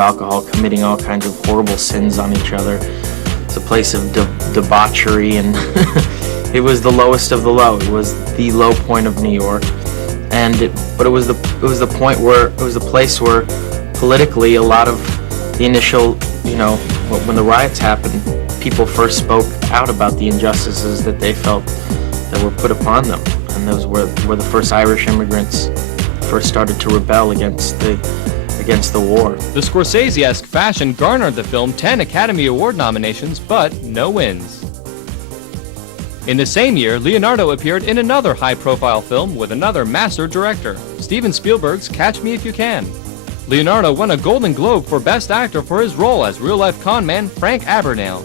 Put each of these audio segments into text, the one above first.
alcohol, committing all kinds of horrible sins on each other. It's a place of debauchery, and it was the lowest of the low. It was the low point of New York, but it was the point where it was the place where politically a lot of the initial, when the riots happened, people first spoke out about the injustices that they felt that were put upon them, and those were the first Irish immigrants first started to rebel against the war. The Scorsese-esque fashion garnered the film 10 Academy Award nominations, but no wins. In the same year, Leonardo appeared in another high-profile film with another master director, Steven Spielberg's Catch Me If You Can. Leonardo won a Golden Globe for Best Actor for his role as real-life con man Frank Abagnale.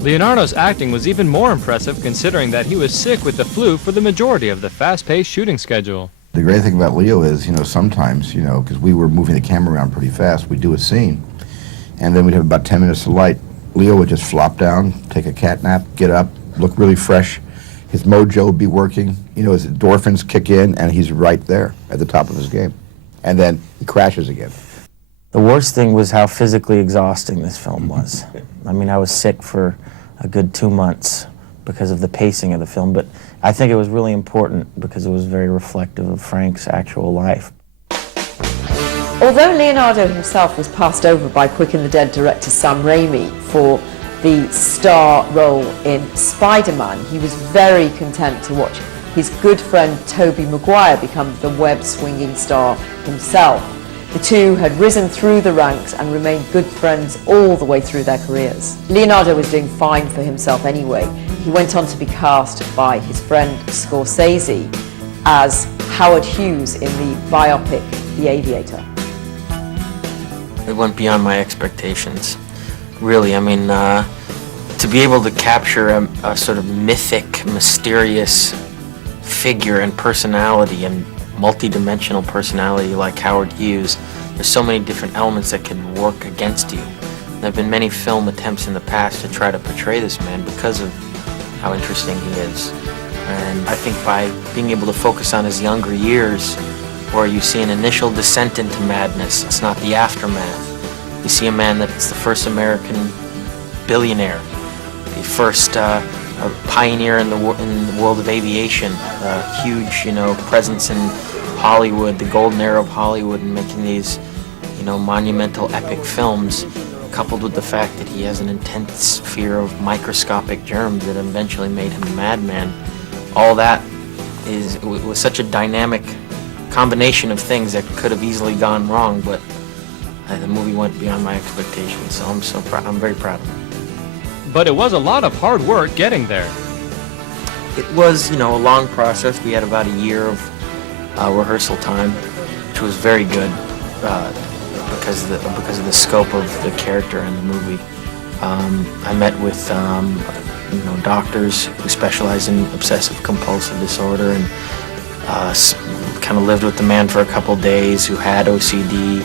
Leonardo's acting was even more impressive considering that he was sick with the flu for the majority of the fast-paced shooting schedule. The great thing about Leo is, sometimes, because we were moving the camera around pretty fast, we'd do a scene, and then we'd have about 10 minutes of light. Leo would just flop down, take a cat nap, get up, look really fresh. His mojo would be working, his endorphins kick in, and he's right there at the top of his game. And then he crashes again. The worst thing was how physically exhausting this film was. I mean, I was sick for a good 2 months because of the pacing of the film, but I think it was really important because it was very reflective of Frank's actual life. Although Leonardo himself was passed over by Quick and the Dead director Sam Raimi for the star role in Spider-Man, he was very content to watch his good friend Tobey Maguire become the web-swinging star himself. The two had risen through the ranks and remained good friends all the way through their careers. Leonardo was doing fine for himself anyway. He went on to be cast by his friend Scorsese as Howard Hughes in the biopic The Aviator. It went beyond my expectations. Really, I mean, to be able to capture a sort of mythic, mysterious figure and personality and multi-dimensional personality like Howard Hughes, there's so many different elements that can work against you. There have been many film attempts in the past to try to portray this man because of how interesting he is. And I think by being able to focus on his younger years, where you see an initial descent into madness, it's not the aftermath. You see a man that's the first American billionaire, the first a pioneer in the world of aviation, a huge, presence in Hollywood, the golden era of Hollywood, and making these, monumental epic films, coupled with the fact that he has an intense fear of microscopic germs that eventually made him a madman. All that was such a dynamic combination of things that could have easily gone wrong, but the movie went beyond my expectations, so I'm so proud. I'm very proud of it. But it was a lot of hard work getting there. It was, a long process. We had about a year of rehearsal time, which was very good because of the scope of the character in the movie. I met with doctors who specialize in obsessive compulsive disorder, and kind of lived with the man for a couple days who had OCD.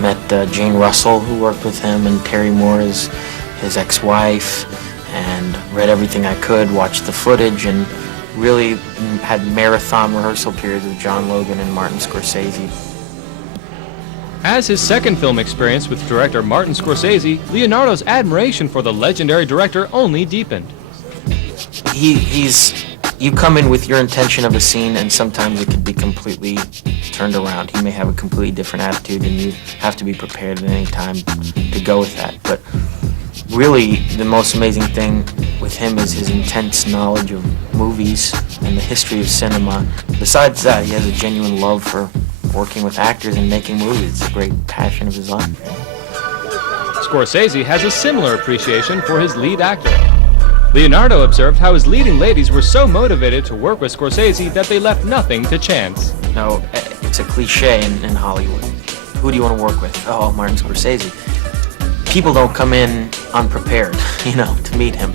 Met Jane Russell, who worked with him, and Terry Moore, his ex-wife, and read everything I could, watched the footage, and really had marathon rehearsal periods with John Logan and Martin Scorsese. As his second film experience with director Martin Scorsese, Leonardo's admiration for the legendary director only deepened. You come in with your intention of a scene, and sometimes it could be completely turned around. He may have a completely different attitude, and you have to be prepared at any time to go with that. But really, the most amazing thing with him is his intense knowledge of movies and the history of cinema. Besides that, he has a genuine love for working with actors and making movies. It's a great passion of his life. Scorsese has a similar appreciation for his lead actor. Leonardo observed how his leading ladies were so motivated to work with Scorsese that they left nothing to chance. No, it's a cliche in Hollywood. Who do you want to work with? Oh, Martin Scorsese. People don't come in unprepared, to meet him.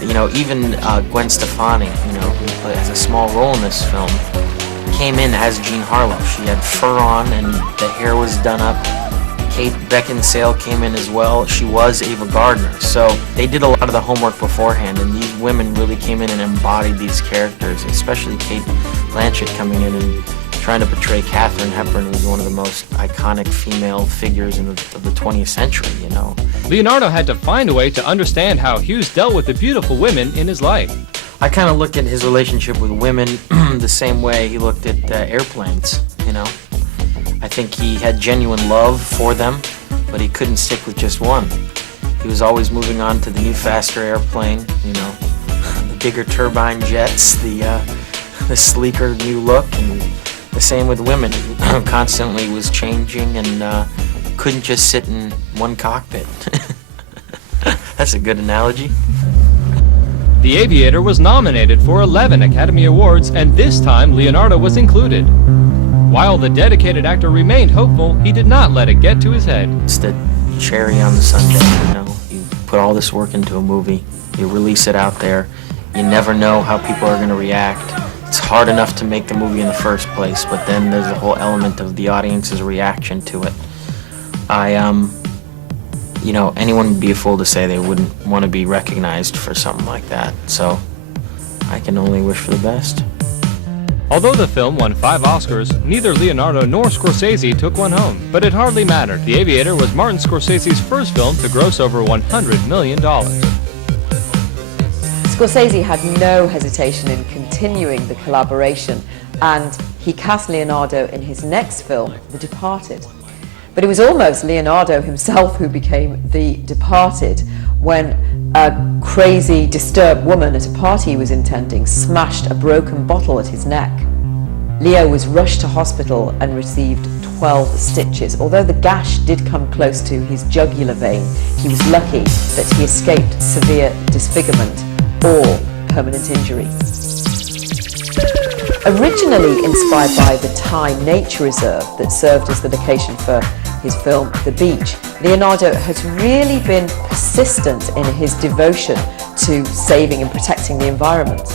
Even Gwen Stefani, who has a small role in this film, came in as Jean Harlow. She had fur on and the hair was done up. Kate Beckinsale came in as well. She was Ava Gardner. So they did a lot of the homework beforehand, and these women really came in and embodied these characters, especially Kate Blanchett coming in and trying to portray Katharine Hepburn was one of the most iconic female figures of the 20th century, you know. Leonardo had to find a way to understand how Hughes dealt with the beautiful women in his life. I kind of look at his relationship with women the same way he looked at airplanes, you know. I think he had genuine love for them, but he couldn't stick with just one. He was always moving on to the new, faster airplane, you know, the bigger turbine jets, the sleeker new look, and the same with women. He constantly was changing and couldn't just sit in one cockpit. That's a good analogy. The Aviator was nominated for 11 Academy Awards, and this time Leonardo was included. While the dedicated actor remained hopeful, he did not let it get to his head. It's the cherry on the sundae, you know. You put all this work into a movie, you release it out there, you never know how people are going to react. It's hard enough to make the movie in the first place, but then there's the whole element of the audience's reaction to it. You know, anyone would be a fool to say they wouldn't want to be recognized for something like that, so I can only wish for the best. Although the film won 5 Oscars, neither Leonardo nor Scorsese took one home. But it hardly mattered. The Aviator was Martin Scorsese's first film to gross over $100 million. Scorsese had no hesitation in continuing the collaboration, and he cast Leonardo in his next film, The Departed. But it was almost Leonardo himself who became the departed when a crazy, disturbed woman at a party he was attending smashed a broken bottle at his neck. Leo was rushed to hospital and received 12 stitches. Although the gash did come close to his jugular vein, he was lucky that he escaped severe disfigurement or permanent injury. Originally inspired by the Thai nature reserve that served as the location for his film The Beach, Leonardo has really been persistent in his devotion to saving and protecting the environment.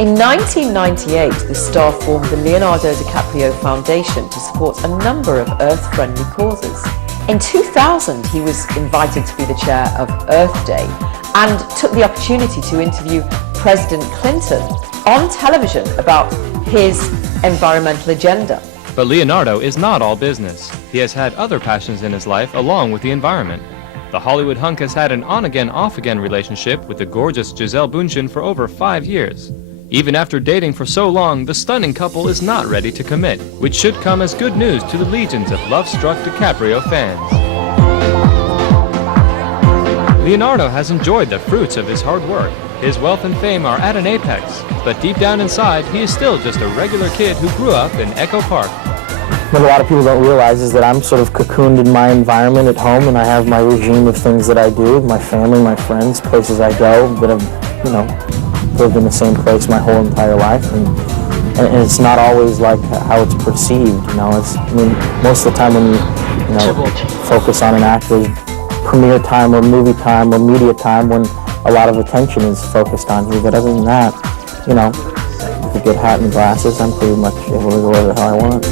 In 1998, the star formed the Leonardo DiCaprio Foundation to support a number of Earth-friendly causes. In 2000, he was invited to be the chair of Earth Day and took the opportunity to interview President Clinton on television about his environmental agenda. But Leonardo is not all business. He has had other passions in his life along with the environment. The Hollywood hunk has had an on-again, off-again relationship with the gorgeous Gisele Bündchen for over 5 years. Even after dating for so long, the stunning couple is not ready to commit, which should come as good news to the legions of love-struck DiCaprio fans. Leonardo has enjoyed the fruits of his hard work. His wealth and fame are at an apex, but deep down inside, he is still just a regular kid who grew up in Echo Park. What a lot of people don't realize is that I'm sort of cocooned in my environment at home, and I have my regime of things that I do, my family, my friends, places I go that have, you know, lived in the same place my whole entire life, and it's not always like how it's perceived, you know. I mean, most of the time when you focus on an actor's premiere time or movie time or media time, when a lot of attention is focused on you, but other than that, you know, with a good hat and glasses, I'm pretty much able to go wherever the hell I want.